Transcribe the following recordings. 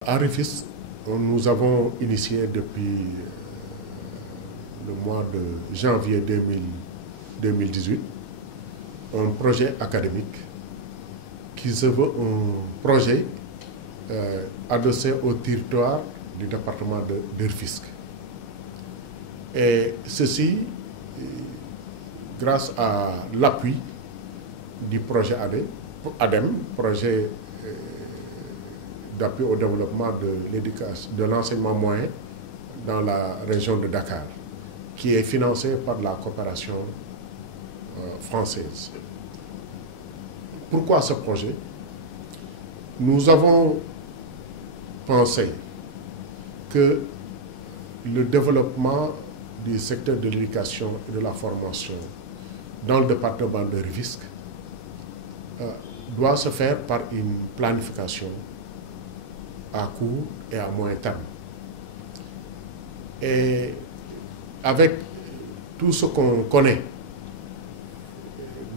À Rufisque, nous avons initié depuis le mois de janvier 2018 un projet académique qui se veut un projet adossé au territoire du département de Rufisque. Et ceci, grâce à l'appui du projet ADEM, projet d'appui au développement de l'enseignement moyen dans la région de Dakar, qui est financé par la coopération française. Pourquoi ce projet? Nous avons pensé que le développement du secteur de l'éducation et de la formation dans le département de Rufisque doit se faire par une planification à court et à moyen terme. Et avec tout ce qu'on connaît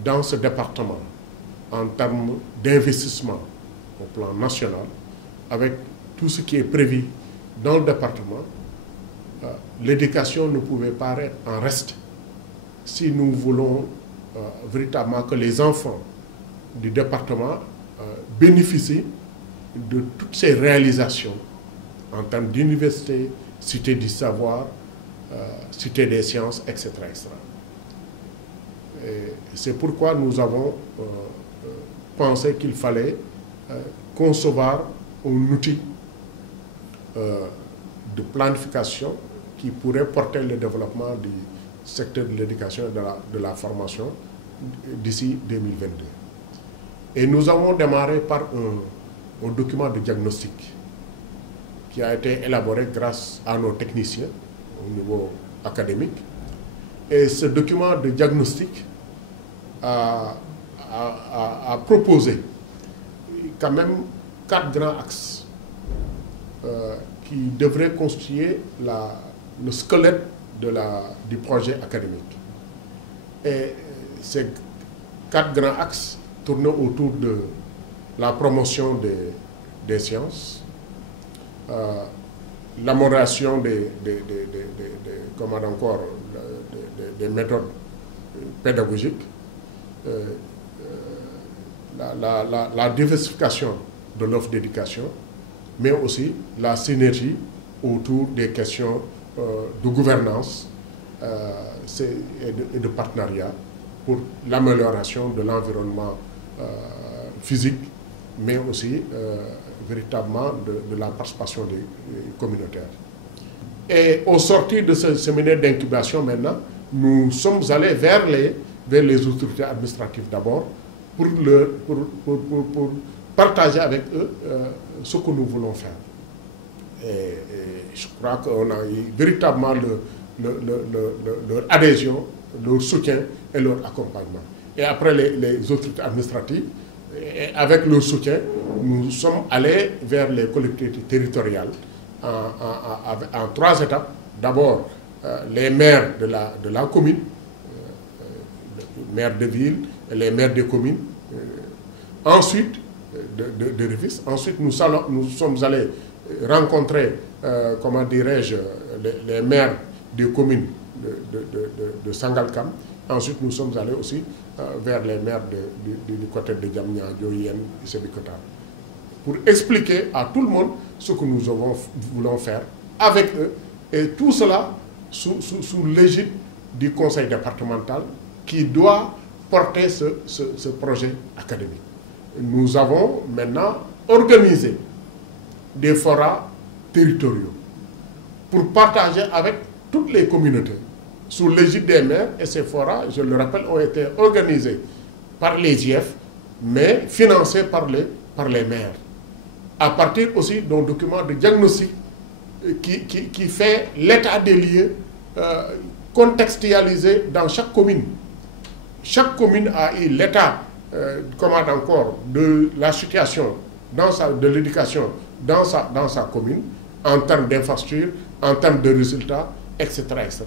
dans ce département en termes d'investissement au plan national, avec tout ce qui est prévu dans le département, l'éducation ne pouvait pas être en reste si nous voulons véritablement que les enfants du département bénéficient de toutes ces réalisations en termes d'université, cité du savoir, cité des sciences, etc. etc. C'est pourquoi nous avons pensé qu'il fallait concevoir un outil de planification qui pourrait porter le développement du secteur de l'éducation et de la formation d'ici 2022. Et nous avons démarré par un document de diagnostic qui a été élaboré grâce à nos techniciens au niveau académique. Et ce document de diagnostic a proposé quand même 4 grands axes qui devraient constituer le squelette du projet académique. Et ces 4 grands axes tournaient autour de la promotion des sciences, l'amélioration des méthodes pédagogiques, la diversification de l'offre d'éducation, mais aussi la synergie autour des questions de gouvernance et de partenariat pour l'amélioration de l'environnement physique, mais aussi véritablement de la participation des communautaires. Et au sortir de ce séminaire d'incubation maintenant, nous sommes allés vers les autorités administratives d'abord pour partager avec eux ce que nous voulons faire. Et je crois qu'on a eu véritablement leur adhésion, leur soutien et leur accompagnement. Et après les autorités administratives, et avec leur soutien, nous sommes allés vers les collectivités territoriales en 3 étapes. D'abord, les maires de la commune, les maires de ville et les maires des communes. Ensuite, de Rufisque. Ensuite, nous sommes allés rencontrer, comment dirais-je, les maires des communes de Sangalkam. Ensuite, nous sommes allés aussi vers les maires du côté de Diamniadio, Yen et Sébikota, pour expliquer à tout le monde ce que nous voulons faire avec eux, et tout cela sous l'égide du conseil départemental qui doit porter ce projet académique. Nous avons maintenant organisé des forats territoriaux pour partager avec toutes les communautés sous l'égide des maires, et ces forats, je le rappelle, ont été organisés par les IF, mais financés par les maires, à partir aussi d'un document de diagnostic qui fait l'état des lieux contextualisé dans chaque commune. Chaque commune a eu l'état de la situation de l'éducation dans sa commune, en termes d'infrastructures, en termes de résultats, etc., etc.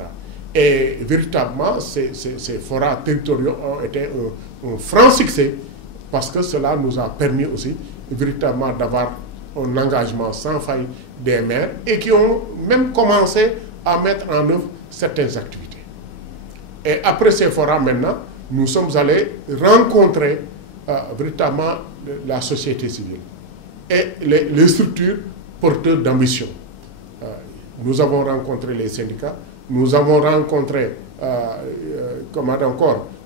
Et véritablement, ces forats territoriaux ont été un franc succès parce que cela nous a permis aussi véritablement d'avoir un engagement sans faille des maires et qui ont même commencé à mettre en œuvre certaines activités. Et après ces forats maintenant, nous sommes allés rencontrer véritablement la société civile et les structures porteurs d'ambition. Nous avons rencontré les syndicats, nous avons rencontré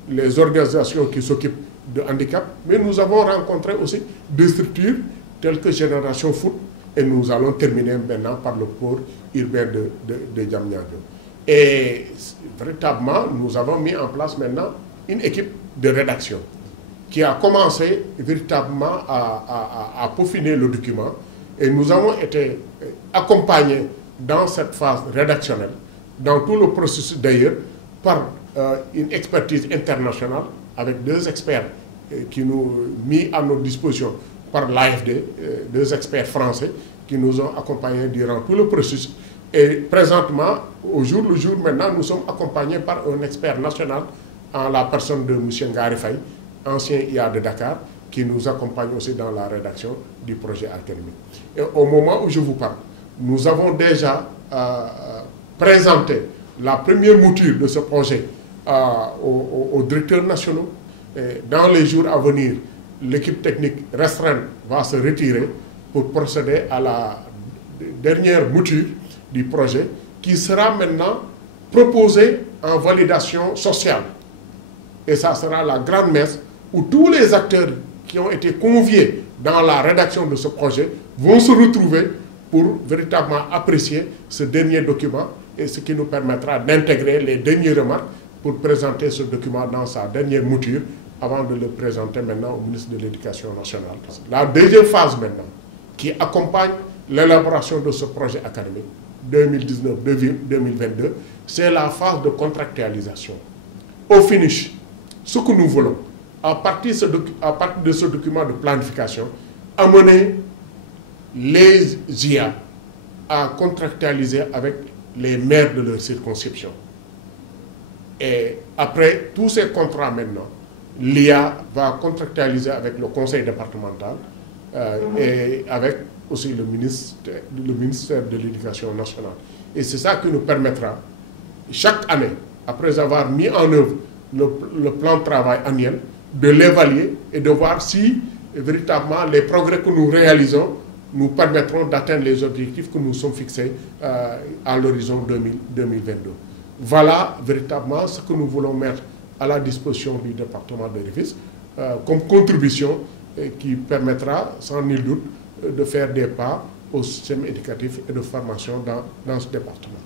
les organisations qui s'occupent de handicap, mais nous avons rencontré aussi des structures telles que Génération Foot, et nous allons terminer maintenant par le port urbain de Diamniadio. Et véritablement, nous avons mis en place maintenant une équipe de rédaction qui a commencé véritablement à peaufiner le document, et nous avons été accompagnés dans cette phase rédactionnelle, dans tout le processus d'ailleurs, par une expertise internationale avec 2 experts qui nous mis à notre disposition par l'AFD, 2 experts français qui nous ont accompagnés durant tout le processus. Et présentement, au jour le jour, maintenant, nous sommes accompagnés par un expert national en la personne de M. Ngari Faye, ancien IA de Dakar, qui nous accompagne aussi dans la rédaction du projet Altermi. Et au moment où je vous parle, nous avons déjà présenté la première mouture de ce projet aux directeurs nationaux. Et dans les jours à venir, l'équipe technique restreinte va se retirer pour procéder à la dernière mouture du projet qui sera maintenant proposée en validation sociale. Et ça sera la grande messe où tous les acteurs qui ont été conviés dans la rédaction de ce projet vont se retrouver pour véritablement apprécier ce dernier document, et ce qui nous permettra d'intégrer les dernières remarques pour présenter ce document dans sa dernière mouture avant de le présenter maintenant au ministre de l'Éducation nationale. La deuxième phase maintenant, qui accompagne l'élaboration de ce projet académique 2019-2022, c'est la phase de contractualisation. Au finish, ce que nous voulons, à partir de ce document de planification, amener les IA à contractualiser avec les maires de leur circonscription. Et après tous ces contrats maintenant, l'IA va contractualiser avec le conseil départemental et avec aussi le ministère de l'Éducation nationale. Et c'est ça qui nous permettra, chaque année, après avoir mis en œuvre le plan de travail annuel, de l'évaluer et de voir si véritablement les progrès que nous réalisons nous permettront d'atteindre les objectifs que nous sommes fixés à l'horizon 2022. Voilà véritablement ce que nous voulons mettre à la disposition du département de Rufisque comme contribution qui permettra sans nul doute de faire des pas au système éducatif et de formation dans ce département.